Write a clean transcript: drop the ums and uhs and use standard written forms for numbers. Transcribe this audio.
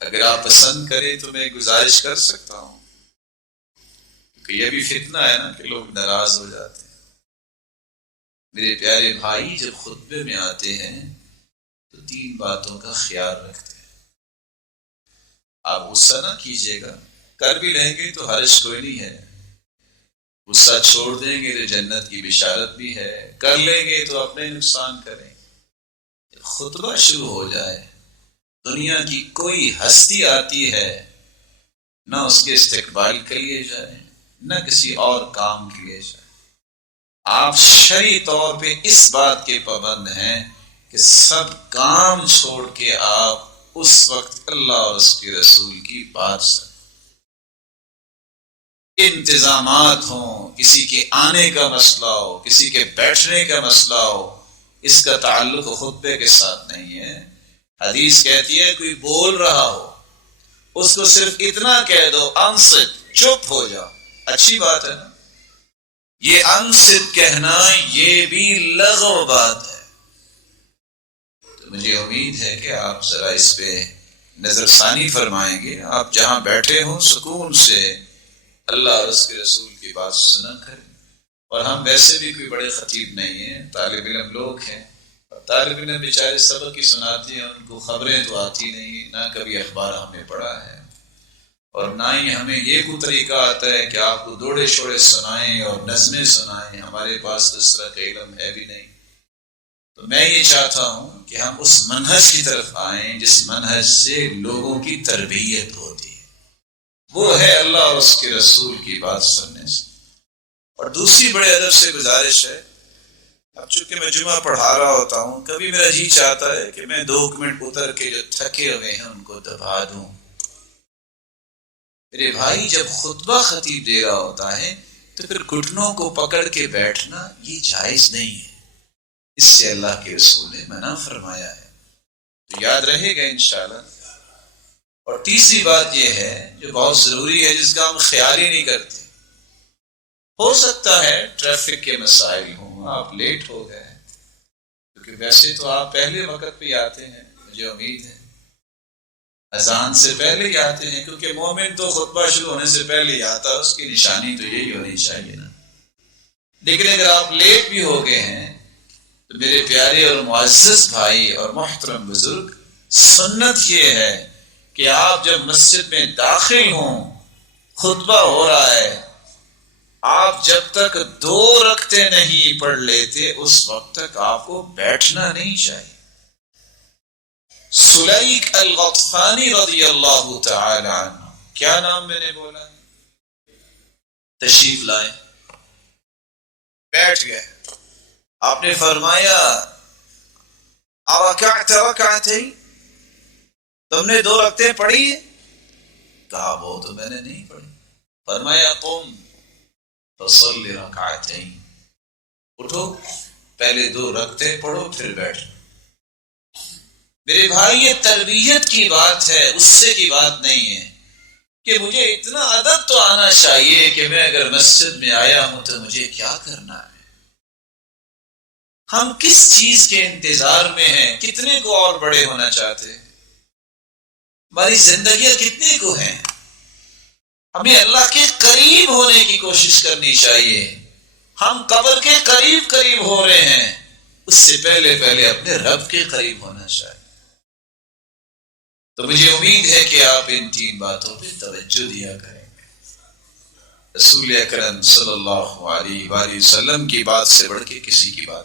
اگر آپ پسند کریں تو میں گزارش کر سکتا ہوں، کیونکہ یہ بھی فتنہ ہے نا کہ لوگ ناراض ہو جاتے ہیں۔ میرے پیارے بھائی جب خطبے میں آتے ہیں تو 3 باتوں کا خیال رکھتے ہیں۔ آپ غصہ نہ کیجیے گا، کر بھی لیں گے تو حرج کوئی نہیں ہے، غصہ چھوڑ دیں گے تو جنت کی بشارت بھی ہے، کر لیں گے تو اپنے نقصان کریں۔ جب خطبہ شروع ہو جائے، دنیا کی کوئی ہستی آتی ہے، نہ اس کے استقبال کے لیے جائیں، نہ کسی اور کام کے لیے جائیں۔ آپ شرعی طور پہ اس بات کے پابند ہیں کہ سب کام چھوڑ کے آپ اس وقت اللہ اور اس کے رسول کی بات سنیں۔ انتظامات ہوں، کسی کے آنے کا مسئلہ ہو، کسی کے بیٹھنے کا مسئلہ ہو، اس کا تعلق خطبے کے ساتھ نہیں ہے۔ حدیث کہتی ہے کوئی بول رہا ہو، اس کو صرف اتنا کہہ دو انصت، چپ ہو جاؤ، اچھی بات ہے نا۔ یہ انصت کہنا یہ بھی لغو بات ہے۔ تو مجھے امید ہے کہ آپ ذرا اس پہ نظر ثانی فرمائیں گے۔ آپ جہاں بیٹھے ہوں سکون سے اللہ اور اس کے رسول کی بات سنا کریں۔ اور ہم ویسے بھی کوئی بڑے خطیب نہیں ہیں، طالب علم لوگ ہیں، اور طالب علم بیچارے سبق کی سناتے ہیں، ان کو خبریں تو آتی نہیں، نہ کبھی اخبار ہم نے پڑھا ہے، اور نہ ہی ہمیں یہ کوئی طریقہ آتا ہے کہ آپ کو دوڑے شوڑے سنائیں اور نظمیں سنائیں۔ ہمارے پاس اس طرح کا علم ہے بھی نہیں۔ تو میں یہ چاہتا ہوں کہ ہم اس منہج کی طرف آئیں جس منہج سے لوگوں کی تربیت ہوتی ہے، وہ ہے اللہ اور اس کے رسول کی بات سننے سے۔ اور دوسری بڑے ادب سے گزارش ہے، اب چونکہ میں جمعہ پڑھا رہا ہوتا ہوں، کبھی میرا جی چاہتا ہے کہ میں 2 منٹ اتر کے جو تھکے ہوئے ہیں ان کو دبا دوں۔ میرے بھائی جب خطبہ خطیب دے رہا ہوتا ہے تو پھر گھٹنوں کو پکڑ کے بیٹھنا یہ جائز نہیں ہے، اس سے اللہ کے رسول نے منع فرمایا ہے، تو یاد رہے گا انشاءاللہ۔ اور تیسری بات یہ ہے جو بہت ضروری ہے، جس کا ہم خیال ہی نہیں کرتے۔ ہو سکتا ہے ٹریفک کے مسائل ہوں، آپ لیٹ ہو گئے، کیونکہ ویسے تو آپ پہلے وقت پہ آتے ہیں، مجھے امید ہے اذان سے پہلے ہی آتے ہیں، کیونکہ مومن تو خطبہ شروع ہونے سے پہلے ہی آتا ہے، اس کی نشانی تو یہی ہونی چاہیے نا۔ لیکن اگر آپ لیٹ بھی ہو گئے ہیں تو میرے پیارے اور معزز بھائی اور محترم بزرگ، سنت یہ ہے کہ آپ جب مسجد میں داخل ہوں، خطبہ ہو رہا ہے، آپ جب تک 2 رکعتیں نہیں پڑھ لیتے اس وقت تک آپ کو بیٹھنا نہیں چاہیے۔ سلیک الغطفانی رضی اللہ تعالی عنہ، کیا نام میں نے بولا؟ تشریف لائیں، بیٹھ گئے، آپ نے فرمایا ارکعت رکعتین، تم نے 2 رکعتیں پڑھی؟ کہا وہ تو میں نے نہیں پڑھی۔ فرمایا قم فصلی رکعتین، اٹھو پہلے 2 رکعتیں پڑھو پھر بیٹھو۔ میرے بھائی یہ تربیت کی بات ہے، غصے کی بات نہیں ہے کہ مجھے اتنا ادب تو آنا چاہیے کہ میں اگر مسجد میں آیا ہوں تو مجھے کیا کرنا ہے۔ ہم کس چیز کے انتظار میں ہیں؟ کتنے کو اور بڑے ہونا چاہتے ہیں؟ ہماری زندگیاں کتنے کو ہیں؟ ہمیں اللہ کے قریب ہونے کی کوشش کرنی چاہیے۔ ہم قبر کے قریب ہو رہے ہیں، اس سے پہلے اپنے رب کے قریب ہونا چاہیے۔ تو مجھے امید ہے کہ آپ ان 3 باتوں پہ توجہ دیا کریں گے۔ رسول اکرم صلی اللہ علیہ وآلہ وسلم کی بات سے بڑھ کے کسی کی بات